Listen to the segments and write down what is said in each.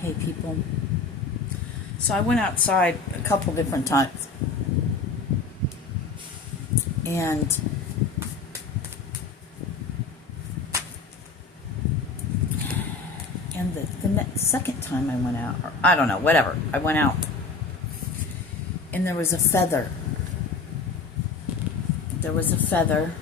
Hey people. So I went outside a couple different times. And the second time I went out, or I don't know, whatever, I went out. And there was a feather. There was a feather.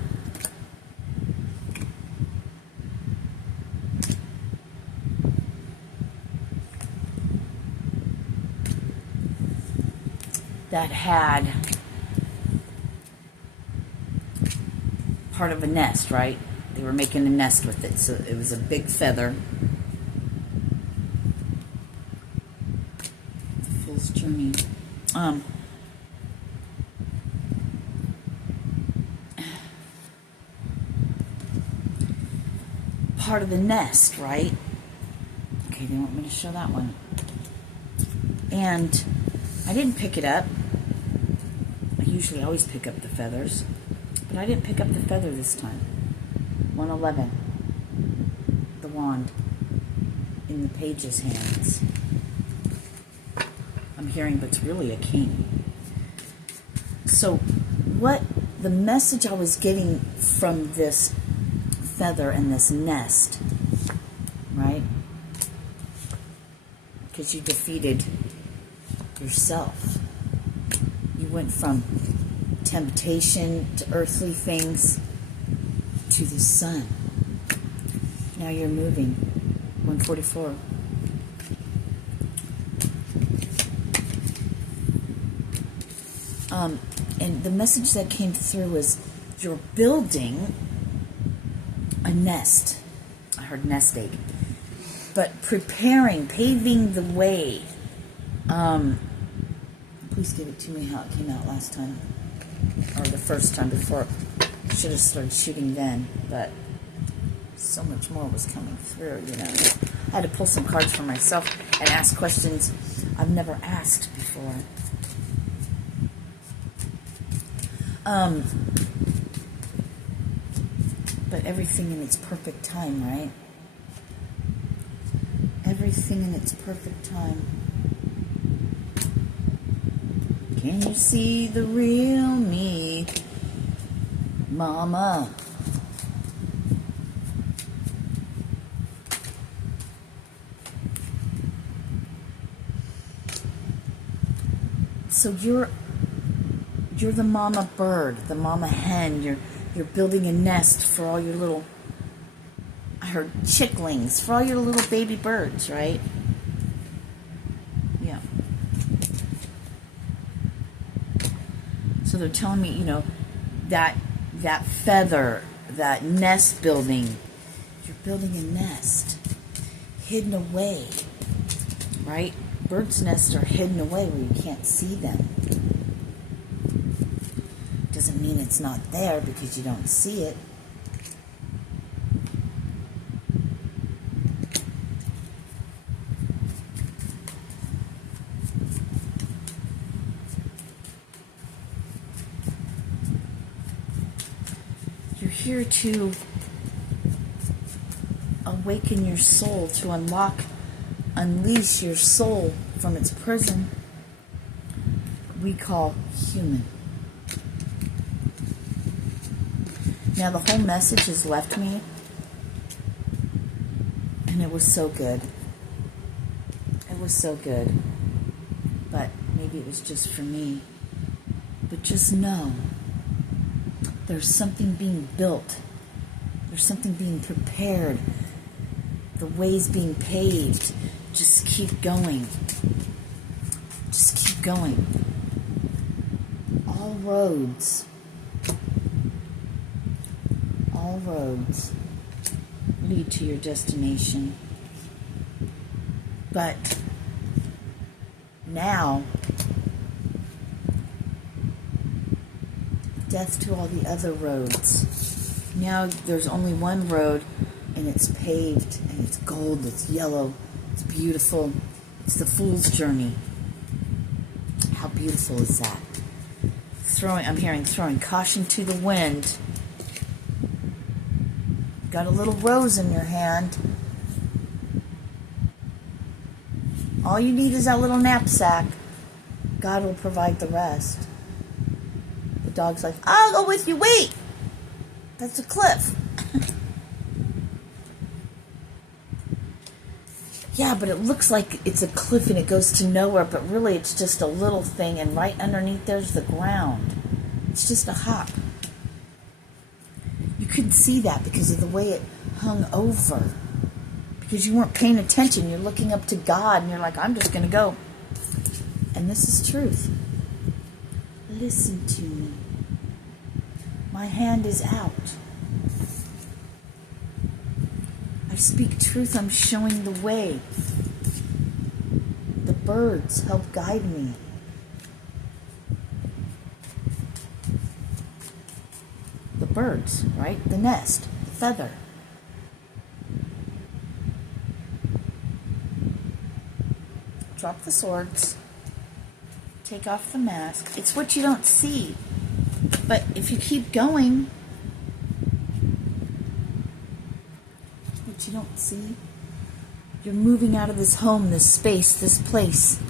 That had part of a nest, right? They were making a nest with it, so it was a big feather. The Fool's Journey. Part of the nest, right? Okay, they want me to show that one. And I didn't pick it up. I usually always pick up the feathers, but I didn't pick up the feather this time. 111. The wand in the page's hands. I'm hearing, but it's really a king. So what the message I was getting from this feather and this nest, right? Because you defeated yourself. You went from temptation to earthly things to the sun. Now you're moving. 144. And the message that came through was you're building a nest. I heard nest egg. But preparing, paving the way. Please give it to me how it came out last time. Or the first time before. I should have started shooting then. But so much more was coming through, you know. I had to pull some cards for myself and ask questions I've never asked before. But everything in its perfect time, right? Everything in its perfect time. Can you see the real me, Mama? So you're the mama bird, the mama hen. You're building a nest for all your little, I heard chicklings, for all your little baby birds, right? Yeah. So they're telling me, you know, that feather, that nest building, you're building a nest hidden away, right? Birds' nests are hidden away where you can't see them. Doesn't mean it's not there because you don't see it. You're here to awaken your soul, to unleash your soul from its prison we call human. Now the whole message has left me, and it was so good. It was so good. But maybe it was just for me. But just know, there's something being built. There's something being prepared. The way's being paved. Just keep going. Just keep going. All roads lead to your destination. But now, death to all the other roads. Now there's only one road, and it's paved, and it's gold, it's yellow, it's beautiful. It's the Fool's Journey. How beautiful is that? I'm hearing throwing caution to the wind. Got a little rose in your hand. All you need is that little knapsack. God will provide the rest. The dog's like, I'll go with you. Wait! That's a cliff. Yeah, but it looks like it's a cliff and it goes to nowhere, but really it's just a little thing, and right underneath there's the ground. It's just a hop. You couldn't see that because of the way it hung over. Because you weren't paying attention. You're looking up to God and you're like, I'm just going to go. And this is truth. Listen to me. My hand is out. I speak truth. I'm showing the way. The birds help guide me. The birds, right? The nest, the feather. Drop the swords. Take off the mask. It's what you don't see. But if you keep going, what you don't see, you're moving out of this home, this space, this place,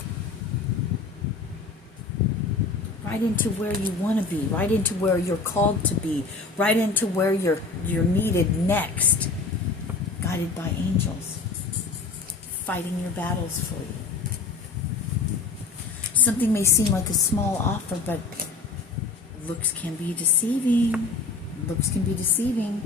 right into where you want to be, right into where you're called to be, right into where you're needed next, guided by angels, fighting your battles for you. Something may seem like a small offer, but looks can be deceiving. Looks can be deceiving.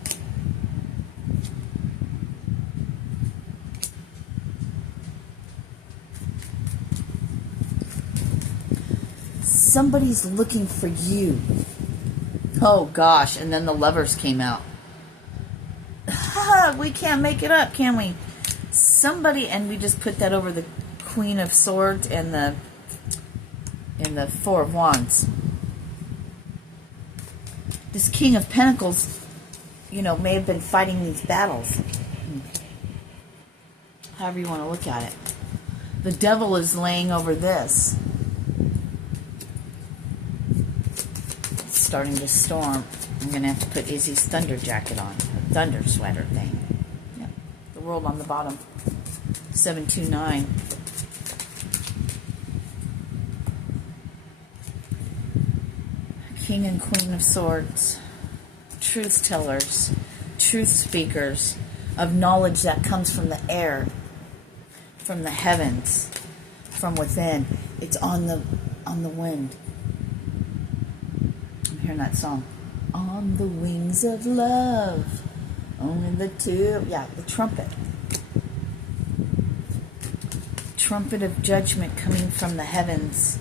Somebody's looking for you. Oh gosh, and then the lovers came out. We can't make it up, can we? Somebody, and we just put that over the Queen of Swords and the Four of Wands. This King of Pentacles, may have been fighting these battles. However you want to look at it. The devil is laying over this. It's starting to storm. I'm going to have to put Izzy's thunder jacket on. A thunder sweater thing. Yep. The world on the bottom. 729. King and Queen of Swords, truth tellers, truth speakers of knowledge that comes from the air, from the heavens, from within. It's on the wind. I'm hearing that song. On the wings of love, only the trumpet. Trumpet of judgment coming from the heavens.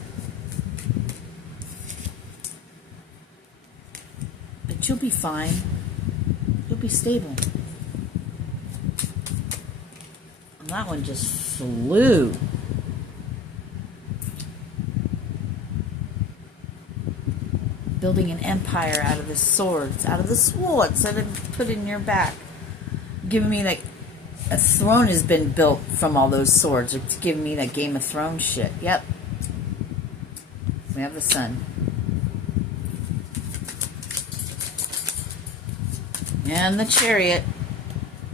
But you'll be fine. You'll be stable. And that one just flew. Building an empire out of the swords, out of the swords that have put in your back. Giving me like a throne has been built from all those swords. It's giving me that Game of Thrones shit. Yep. We have the sun. And the Chariot.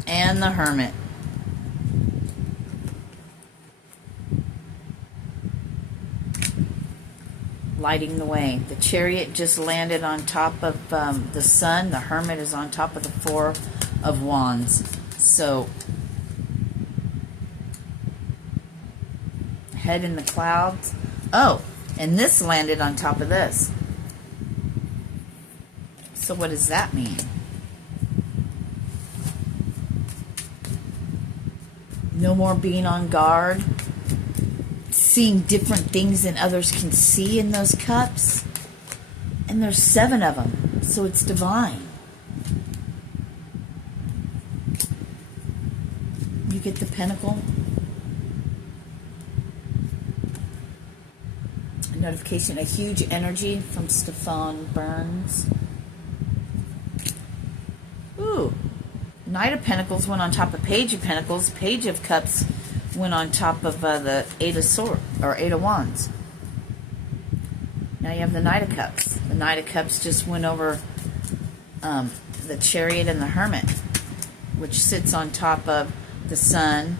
And the Hermit. Lighting the way. The Chariot just landed on top of the sun. The Hermit is on top of the Four of Wands. So, head in the clouds. Oh, and this landed on top of this. So what does that mean? No more being on guard. Seeing different things than others can see in those cups. And there's 7 of them. So it's divine. You get the pentacle. A notification, a huge energy from Stefan Burns. Ooh. Knight of Pentacles went on top of Page of Pentacles. Page of Cups went on top of the Eight of Swords, or Eight of Wands. Now you have the Knight of Cups. The Knight of Cups just went over the Chariot and the Hermit, which sits on top of the Sun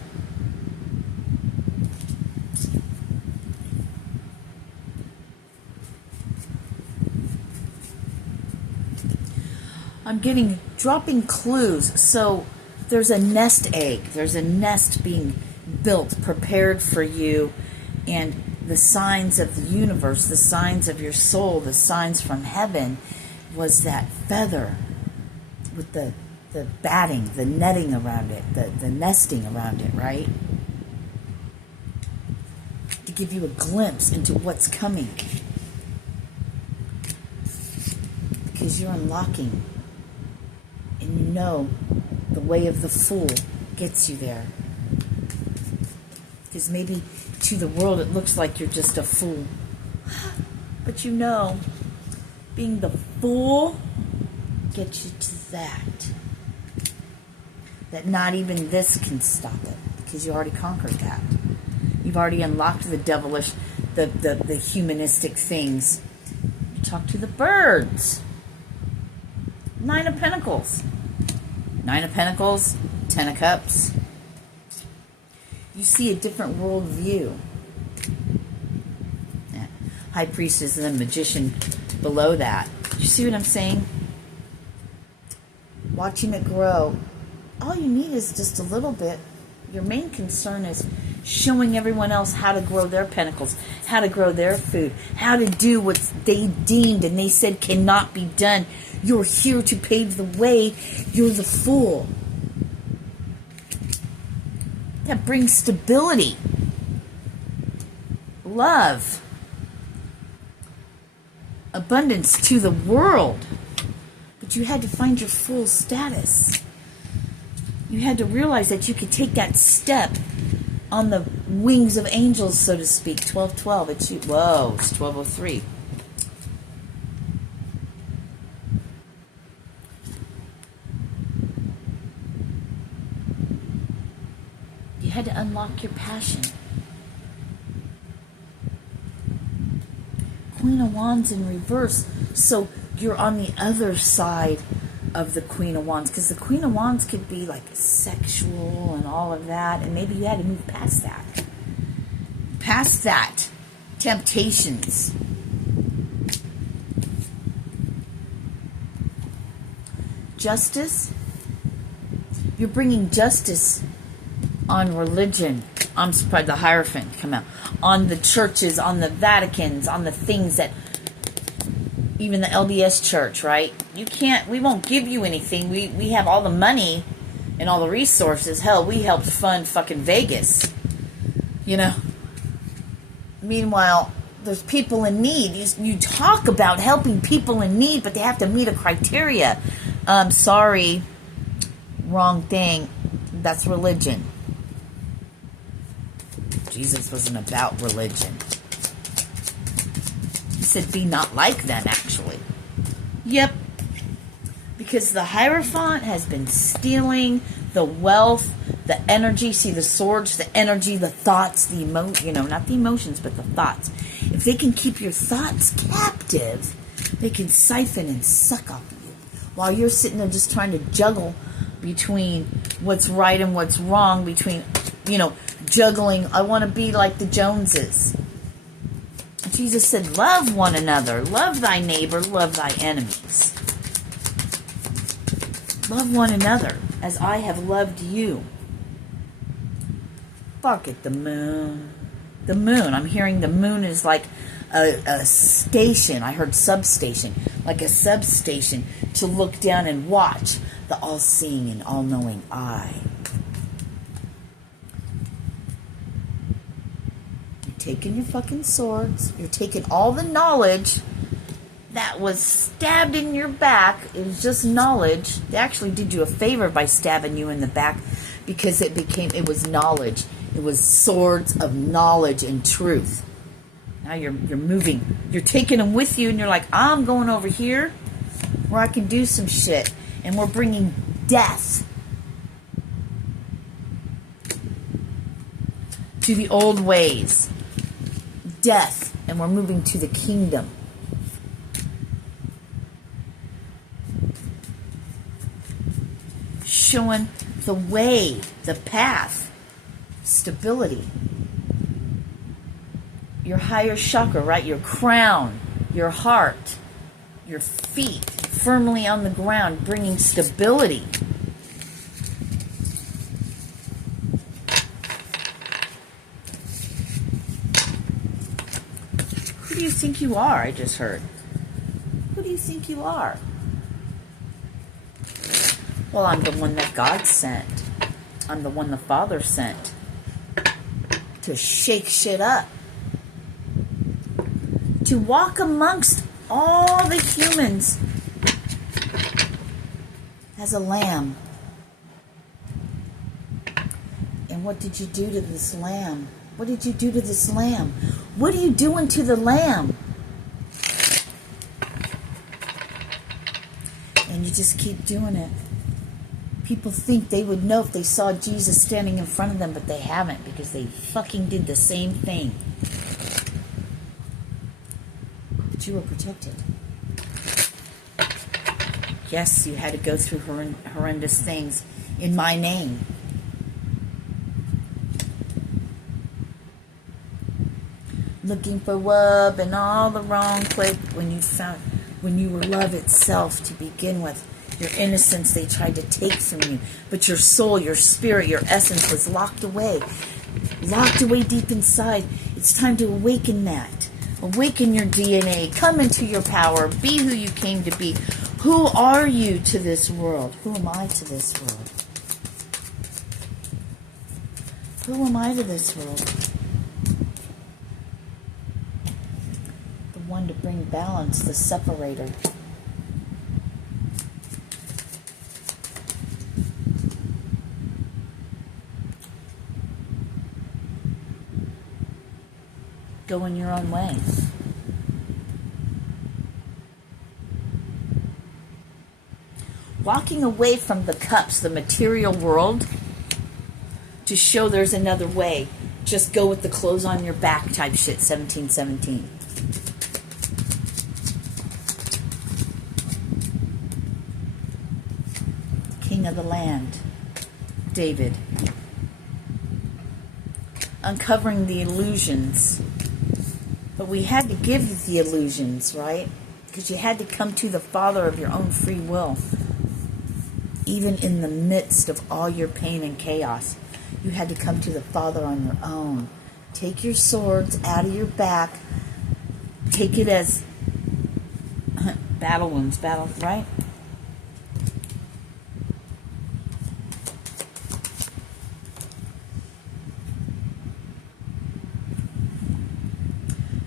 I'm getting dropping clues. So there's a nest egg. There's a nest being built, prepared for you. And the signs of the universe, the signs of your soul, the signs from heaven was that feather with the batting, the netting around it, the nesting around it, right? To give you a glimpse into what's coming. Because you're unlocking. And you know the way of the fool gets you there. Because maybe to the world it looks like you're just a fool. But you know, being the fool gets you to that. That not even this can stop it. Because you already conquered that. You've already unlocked the devilish, the humanistic things. You talk to the birds. 9 of Pentacles. 9 of Pentacles, 10 of Cups. You see a different worldview. Yeah. High Priestess and then Magician below that. You see what I'm saying? Watching it grow. All you need is just a little bit. Your main concern is showing everyone else how to grow their pentacles, how to grow their food, how to do what they deemed and they said cannot be done. You're here to pave the way. You're the fool. That brings stability, love, abundance to the world. But you had to find your full status. You had to realize that you could take that step on the wings of angels, so to speak. 1212. It's you. Whoa, it's 1203. You had to unlock your passion. Queen of Wands in reverse. So you're on the other side of the Queen of Wands, because the Queen of Wands could be like sexual and all of that, and maybe you had to move past that. Past that. Temptations. Justice. You're bringing justice on religion. I'm surprised the Hierophant come out. On the churches, on the Vaticans, on the things that even the LDS church, right? You can't, we won't give you anything. We have all the money and all the resources. Hell, we helped fund fucking Vegas. You know? Meanwhile, there's people in need. You talk about helping people in need, but they have to meet a criteria. Sorry. Wrong thing. That's religion. Jesus wasn't about religion. He said, be not like them, actually. Yep. Because the Hierophant has been stealing the wealth, the energy. See, the swords, the energy, the thoughts, the not the emotions, but the thoughts. If they can keep your thoughts captive, they can siphon and suck off of you. While you're sitting there just trying to juggle between what's right and what's wrong, between, juggling, I want to be like the Joneses. Jesus said, love one another. Love thy neighbor. Love thy enemies. Love one another as I have loved you. Bark at the moon. The moon. I'm hearing the moon is like a station. I heard substation. Like a substation to look down and watch the all-seeing and all-knowing eye. Taking your fucking swords. You're taking all the knowledge that was stabbed in your back. It was just knowledge. They actually did you a favor by stabbing you in the back, because it was knowledge. It was swords of knowledge and truth. Now you're moving. You're taking them with you, and you're like, I'm going over here where I can do some shit. And we're bringing death to the old ways. Death, and we're moving to the kingdom. Showing the way, the path, stability. Your higher chakra, right? Your crown, your heart, your feet, firmly on the ground, bringing stability. Who do you think you are? I just heard. Who do you think you are? Well, I'm the one that God sent. I'm the one the Father sent to shake shit up. To walk amongst all the humans as a lamb. And what did you do to this lamb? What did you do to this lamb? What are you doing to the lamb? And you just keep doing it. People think they would know if they saw Jesus standing in front of them, but they haven't, because they fucking did the same thing. But you were protected. Yes, you had to go through horrendous things in my name. Looking for love in all the wrong place when you were love itself to begin with. Your innocence they tried to take from you. But your soul, your spirit, your essence was locked away. Locked away deep inside. It's time to awaken that. Awaken your DNA. Come into your power. Be who you came to be. Who are you to this world? Who am I to this world? Who am I to this world? The one to bring balance, the separator. Going your own way. Walking away from the cups, the material world, to show there's another way. Just go with the clothes on your back type shit, 1717. King of the land, David. Uncovering the illusions. But we had to give you the illusions, right? Because you had to come to the Father of your own free will. Even in the midst of all your pain and chaos, you had to come to the Father on your own. Take your swords out of your back. Take it as battle wounds, right?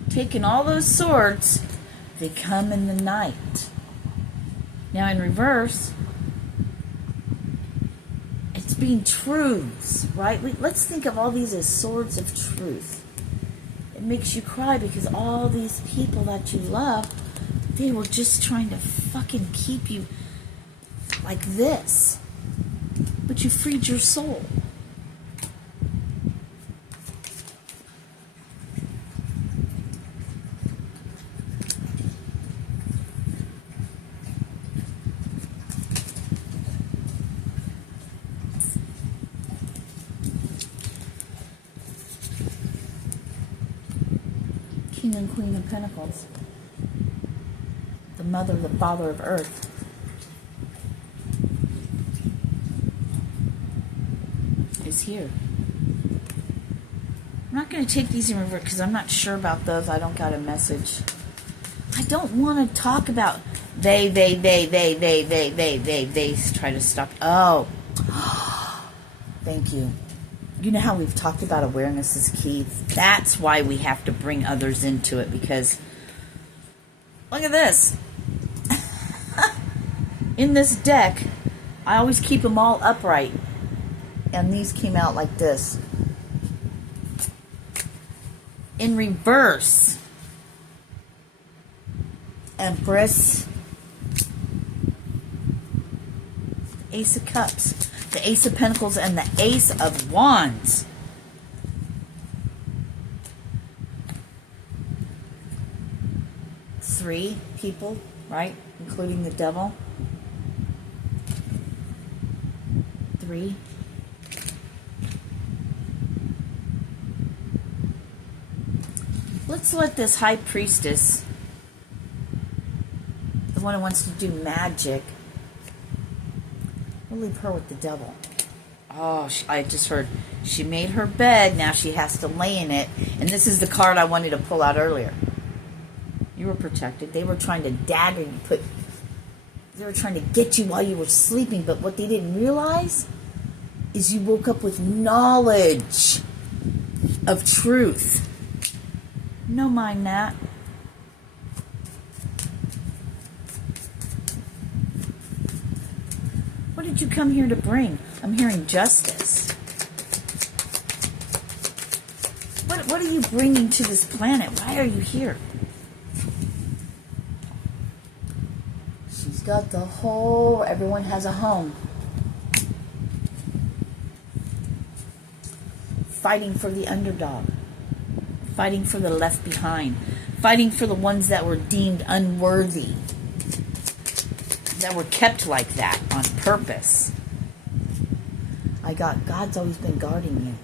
Taking all those swords, they come in the night. Now in reverse, it's being truths, right? Let's think of all these as swords of truth. It makes you cry because all these people that you love, they were just trying to fucking keep you like this. But you freed your soul. King and Queen of Pentacles, the Mother, the Father of Earth. Is here. I'm not going to take these in reverse because I'm not sure about those. I don't got a message. I don't want to talk about they try to stop. Oh, thank you. You know how we've talked about awareness is key? That's why we have to bring others into it, because look at this. In this deck, I always keep them all upright. And these came out like this. In reverse. Empress. Ace of Cups. The Ace of Pentacles and the Ace of Wands. Three people, right? Including the devil. Three. Let's let this High Priestess, the the one who wants to do magic. We'll leave her with the devil. Oh, I just heard she made her bed. Now she has to lay in it. And this is the card I wanted to pull out earlier. You were protected. They were trying to dagger you. They were trying to get you while you were sleeping. But what they didn't realize is you woke up with knowledge of truth. No mind that. What did you come here to bring? I'm hearing justice. What are you bringing to this planet? Why are you here? She's got the whole... Everyone has a home. Fighting for the underdog. Fighting for the left behind. Fighting for the ones that were deemed unworthy. That were kept like that on purpose. God's always been guarding you.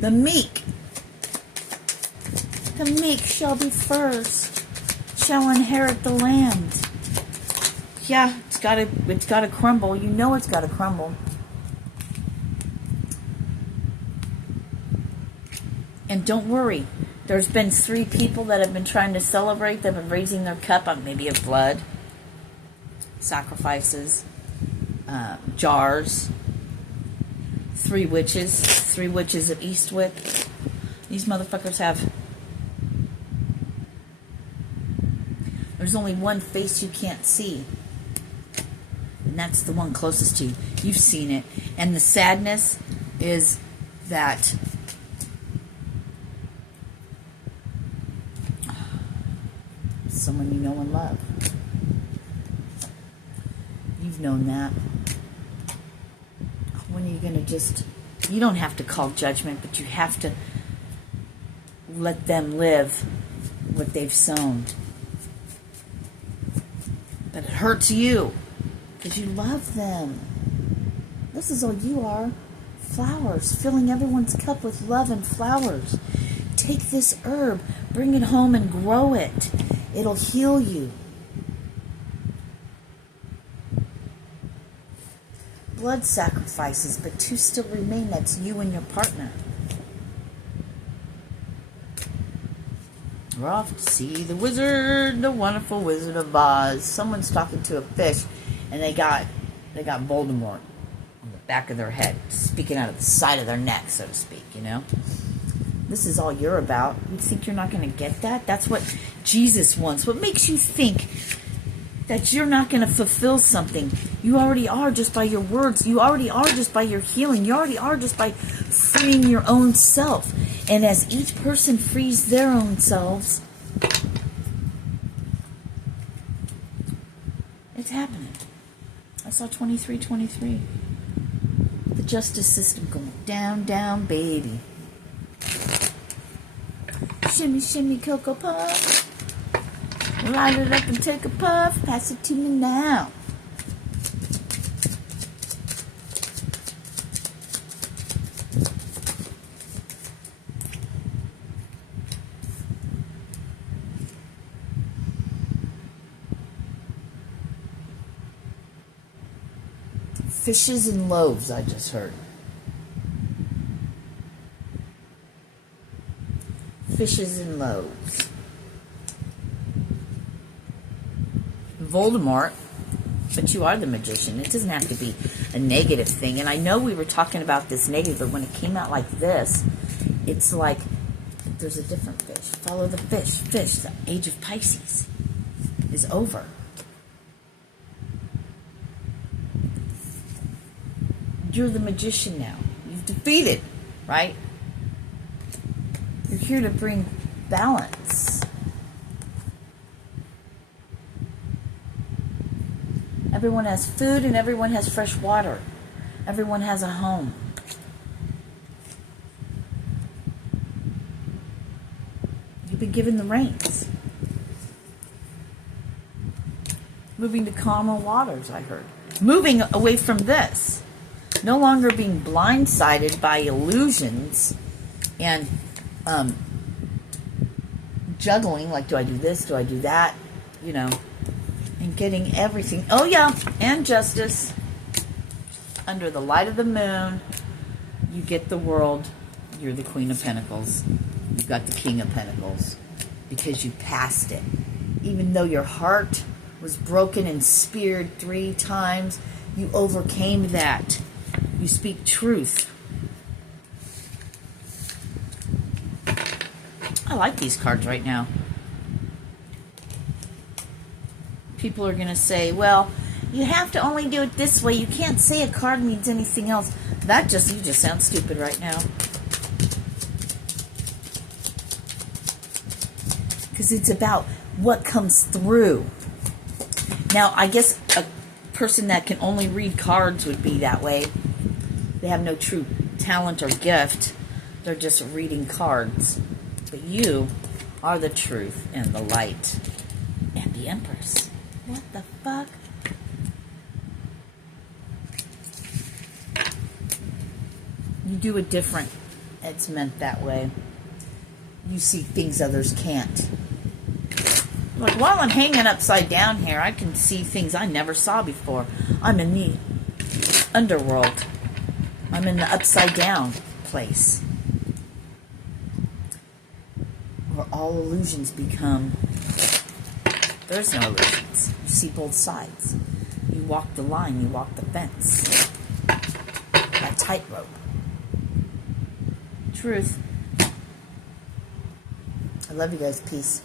The meek shall be first, shall inherit the land. Yeah, it's gotta crumble. You know it's gotta crumble. And don't worry, there's been 3 people that have been trying to celebrate. They've been raising their cup on maybe of blood, sacrifices, jars. 3 witches of Eastwick. These motherfuckers have... There's only one face you can't see. And that's the one closest to you. You've seen it. And the sadness is that... someone you know and love. You've known that. When are you going to just... You don't have to call judgment, but you have to let them live what they've sown. But it hurts you because you love them. This is all you are. Flowers, filling everyone's cup with love and flowers. Take this herb, bring it home and grow it. It'll heal you. Blood sacrifices, but 2 still remain. That's you and your partner. We're off to see the wizard, the wonderful Wizard of Oz. Someone's talking to a fish, and they got Voldemort on the back of their head, speaking out of the side of their neck, so to speak, you know? This is all you're about. You think you're not going to get that? That's what Jesus wants. What makes you think that you're not going to fulfill something? You already are just by your words. You already are just by your healing. You already are just by freeing your own self. And as each person frees their own selves, it's happening. I saw 2323. The justice system going down, down, baby. Shimmy, shimmy, Cocoa Puff. Light it up and take a puff. Pass it to me now. Fishes and loaves, I just heard. Fishes and loaves. Voldemort, but you are the magician. It doesn't have to be a negative thing. And I know we were talking about this negative, but when it came out like this, it's like there's a different fish. Follow the fish. Fish, the age of Pisces is over. You're the magician now. You've defeated, right? You're here to bring balance. Everyone has food and everyone has fresh water. Everyone has a home. You've been given the reins. Moving to calmer waters, I heard. Moving away from this. No longer being blindsided by illusions and juggling, like, do I do this, do I do that? you know, and getting everything. Oh, yeah, and justice. Under the light of the moon, you get the world. You're the Queen of Pentacles. You've got the King of Pentacles because you passed it. Even though your heart was broken and speared 3 times, you overcame that. You speak truth. I like these cards right now. People are going to say, well, you have to only do it this way. You can't say a card means anything else. You just sound stupid right now. Because it's about what comes through. Now, I guess a person that can only read cards would be that way. They have no true talent or gift. They're just reading cards. But you are the truth and the light and the Empress. What the fuck? You do it different. It's meant that way. You see things others can't. Like, while I'm hanging upside down here, I can see things I never saw before. I'm in the underworld. I'm in the upside down place. Where all illusions become... There's no illusions. You see both sides. You walk the line. You walk the fence. That tightrope. Truth. I love you guys. Peace.